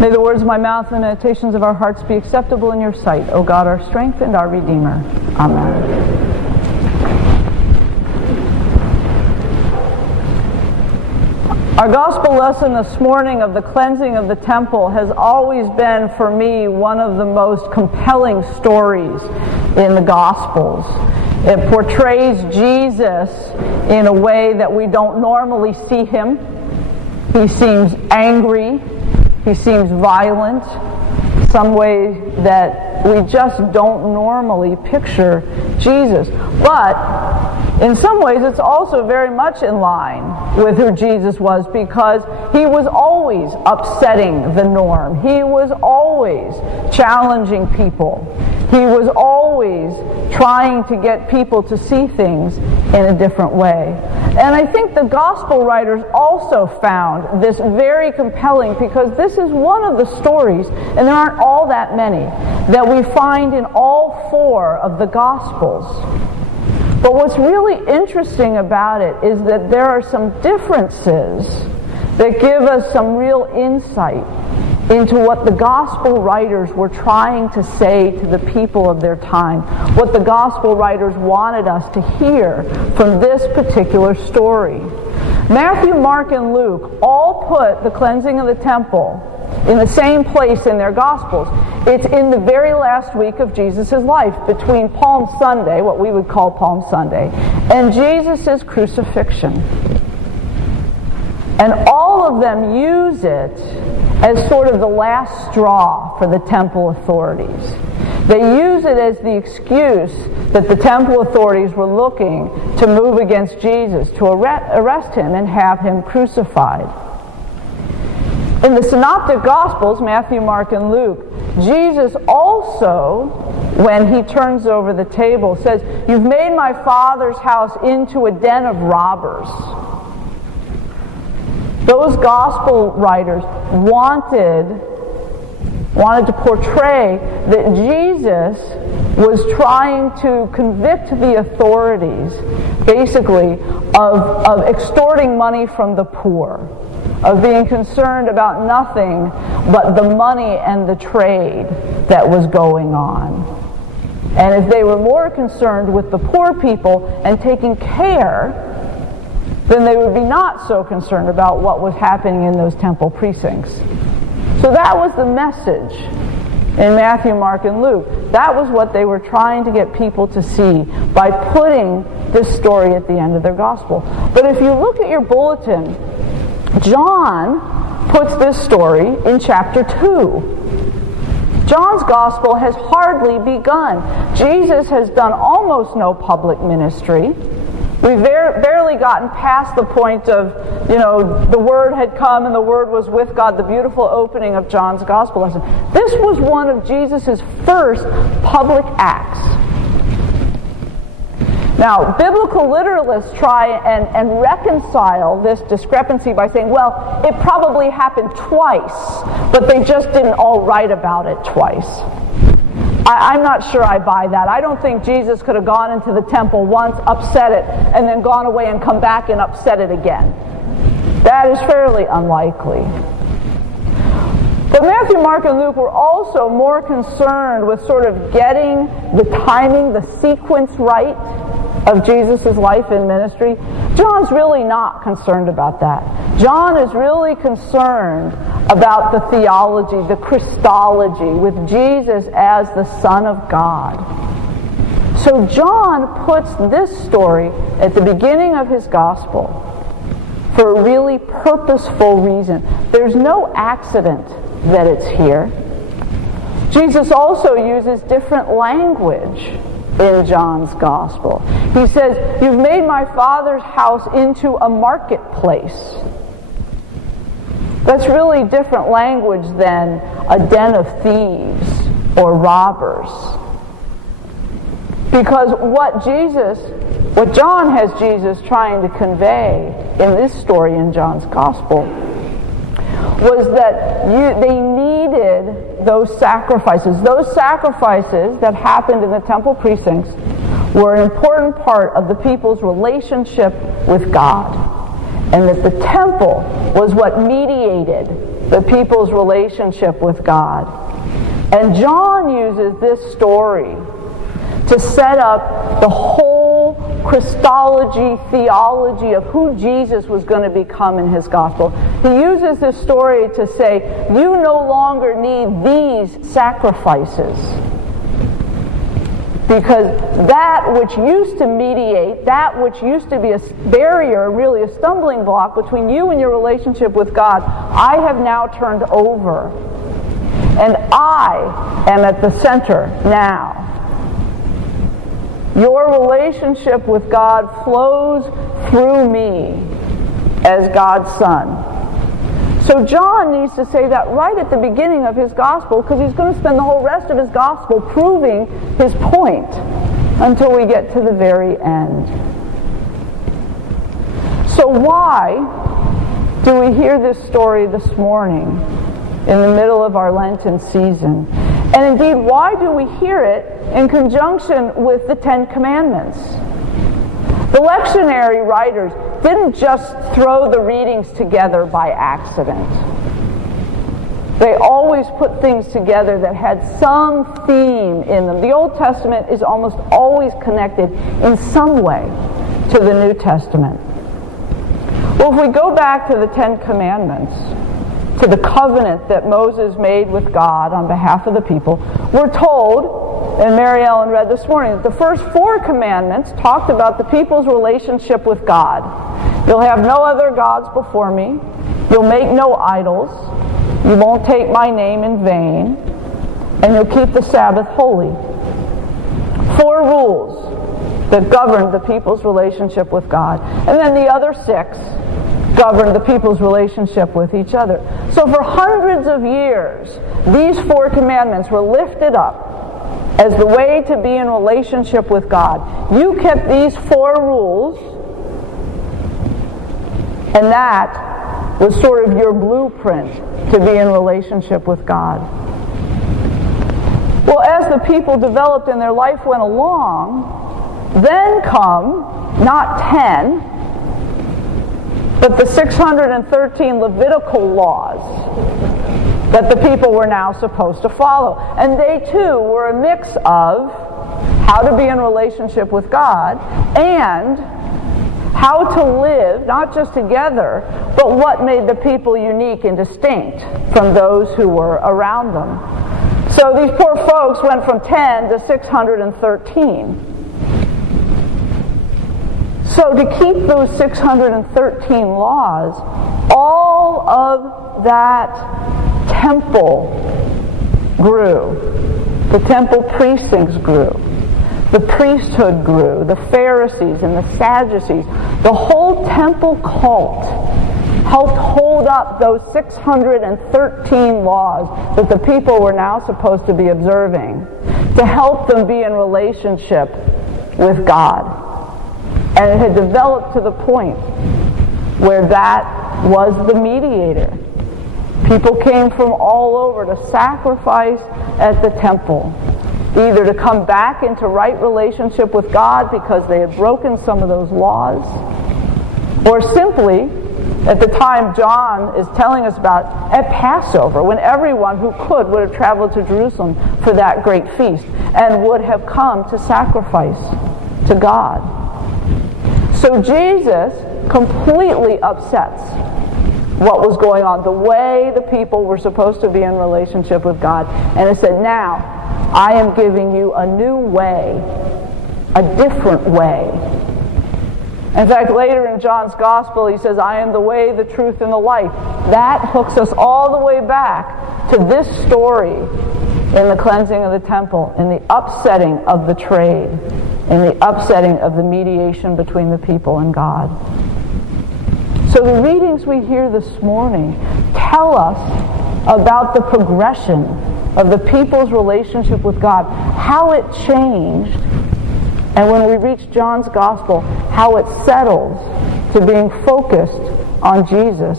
May the words of my mouth and the meditations of our hearts be acceptable in your sight, O God, our strength and our Redeemer. Amen. Our gospel lesson this morning of the cleansing of the temple has always been, for me, one of the most compelling stories in the Gospels. It portrays Jesus in a way that we don't normally see him. He seems angry. He seems violent. Some way that we just don't normally picture Jesus. But in some ways, it's also very much in line with who Jesus was, because he was always upsetting the norm. He was always challenging people. He was always trying to get people to see things in a different way. And I think the gospel writers also found this very compelling, because this is one of the stories, and there aren't all that many, that we find in all four of the Gospels. But what's really interesting about it is that there are some differences that give us some real insight into what the gospel writers were trying to say to the people of their time, what the gospel writers wanted us to hear from this particular story. Matthew, Mark, and Luke all put the cleansing of the temple in the same place in their Gospels. It's in the very last week of Jesus' life, between Palm Sunday, what we would call Palm Sunday, and Jesus' crucifixion. And all of them use it as sort of the last straw for the temple authorities. They use it as the excuse that the temple authorities were looking to move against Jesus, to arrest him and have him crucified. In the Synoptic Gospels, Matthew, Mark, and Luke, Jesus also, when he turns over the table, says, "You've made my Father's house into a den of robbers." Those gospel writers wanted to portray that Jesus was trying to convict the authorities, basically, of extorting money from the poor, of being concerned about nothing but the money and the trade that was going on. And if they were more concerned with the poor people and taking care, then they would be not so concerned about what was happening in those temple precincts. So that was the message in Matthew, Mark, and Luke. That was what they were trying to get people to see by putting this story at the end of their gospel. But if you look at your bulletin, John puts this story in chapter 2. John's gospel has hardly begun. Jesus has done almost no public ministry. We've barely gotten past the point of, the Word had come and the Word was with God, the beautiful opening of John's gospel lesson. This was one of Jesus' first public acts. Now, biblical literalists try and reconcile this discrepancy by saying, well, it probably happened twice, but they just didn't all write about it twice. I'm not sure I buy that. I don't think Jesus could have gone into the temple once, upset it, and then gone away and come back and upset it again. That is fairly unlikely. But Matthew, Mark, and Luke were also more concerned with sort of getting the timing, the sequence right of Jesus' life and ministry. John's really not concerned about that. John is really concerned about the theology, the Christology, with Jesus as the Son of God. So John puts this story at the beginning of his gospel for a really purposeful reason. There's no accident that it's here. Jesus also uses different language in John's gospel. He says, "You've made my Father's house into a marketplace." That's really different language than a den of thieves or robbers. Because what John has Jesus trying to convey in this story in John's gospel was that they needed those sacrifices. Those sacrifices that happened in the temple precincts were an important part of the people's relationship with God. And that the temple was what mediated the people's relationship with God. And John uses this story to set up the whole Christology, theology of who Jesus was going to become in his gospel. He uses this story to say, you no longer need these sacrifices. Because that which used to mediate, that which used to be a barrier, really a stumbling block between you and your relationship with God, I have now turned over. And I am at the center now. Your relationship with God flows through me as God's Son. So John needs to say that right at the beginning of his gospel, because he's going to spend the whole rest of his gospel proving his point until we get to the very end. So why do we hear this story this morning in the middle of our Lenten season? And indeed, why do we hear it in conjunction with the Ten Commandments? The lectionary writers didn't just throw the readings together by accident. They always put things together that had some theme in them. The Old Testament is almost always connected in some way to the New Testament. Well, if we go back to the Ten Commandments, to the covenant that Moses made with God on behalf of the people, we're told, and Mary Ellen read this morning, that the first 4 commandments talked about the people's relationship with God. You'll have no other gods before me. You'll make no idols. You won't take my name in vain. And you'll keep the Sabbath holy. 4 rules that governed the people's relationship with God. And then the other 6 governed the people's relationship with each other. So for hundreds of years, these 4 commandments were lifted up as the way to be in relationship with God. You kept these 4 rules, and that was sort of your blueprint to be in relationship with God. Well, as the people developed and their life went along, then come not 10, but the 613 Levitical laws that the people were now supposed to follow. And they too were a mix of how to be in relationship with God and how to live, not just together, but what made the people unique and distinct from those who were around them. So these poor folks went from 10 to 613. So to keep those 613 laws, all of that temple grew. The temple precincts grew. The priesthood grew. The Pharisees and the Sadducees. The whole temple cult helped hold up those 613 laws that the people were now supposed to be observing to help them be in relationship with God. And it had developed to the point where that was the mediator. People came from all over to sacrifice at the temple, either to come back into right relationship with God because they had broken some of those laws, or simply, at the time John is telling us about, at Passover, when everyone who could would have traveled to Jerusalem for that great feast and would have come to sacrifice to God. So Jesus completely upsets what was going on, the way the people were supposed to be in relationship with God. And it said, now, I am giving you a new way, a different way. In fact, later in John's Gospel, he says, I am the way, the truth, and the life. That hooks us all the way back to this story in the cleansing of the temple, in the upsetting of the trade, in the upsetting of the mediation between the people and God. So the readings we hear this morning tell us about the progression of the people's relationship with God, how it changed, and when we reach John's Gospel, how it settles to being focused on Jesus.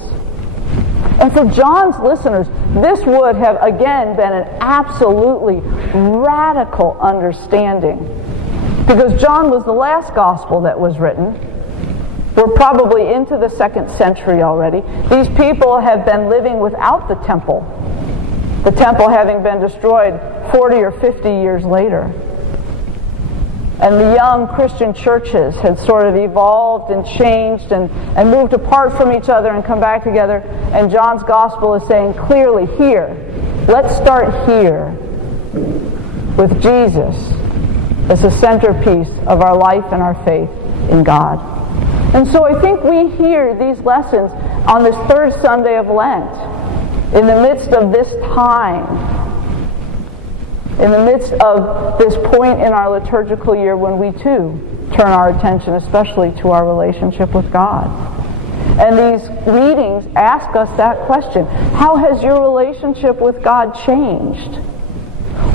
And for John's listeners, this would have again been an absolutely radical understanding, because John was the last gospel that was written. We're probably into the 2nd century already. These people have been living without the temple having been destroyed 40 or 50 years later. And the young Christian churches had sort of evolved and changed and moved apart from each other and come back together. And John's gospel is saying clearly here, let's start here with Jesus as the centerpiece of our life and our faith in God. And so I think we hear these lessons on this 3rd Sunday of Lent, in the midst of this time, in the midst of this point in our liturgical year when we too turn our attention especially to our relationship with God. And these readings ask us that question. How has your relationship with God changed?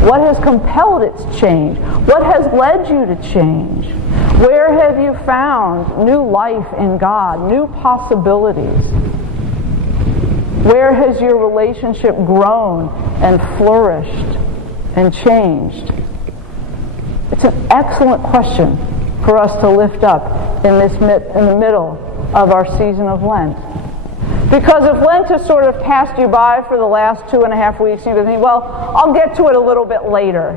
What has compelled its change? What has led you to change? Where have you found new life in God, new possibilities? Where has your relationship grown and flourished and changed? It's an excellent question for us to lift up in the middle of our season of Lent. Because if Lent has sort of passed you by for the last 2.5 weeks, you've been thinking, well, I'll get to it a little bit later.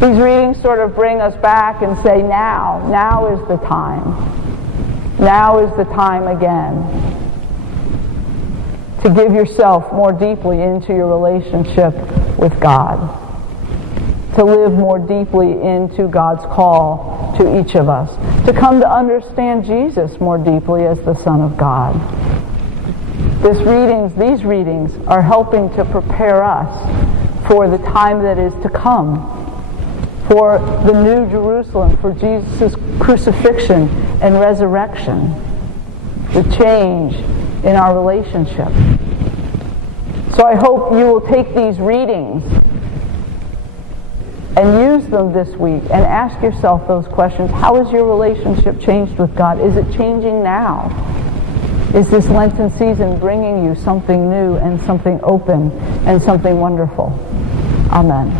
These readings sort of bring us back and say, now is the time. Now is the time again to give yourself more deeply into your relationship with God, to live more deeply into God's call to each of us, to come to understand Jesus more deeply as the Son of God. These readings are helping to prepare us for the time that is to come, for the new Jerusalem, for Jesus' crucifixion and resurrection, the change in our relationship. So I hope you will take these readings and use them this week and ask yourself those questions. How has your relationship changed with God? Is it changing now? Is this Lenten season bringing you something new and something open and something wonderful? Amen.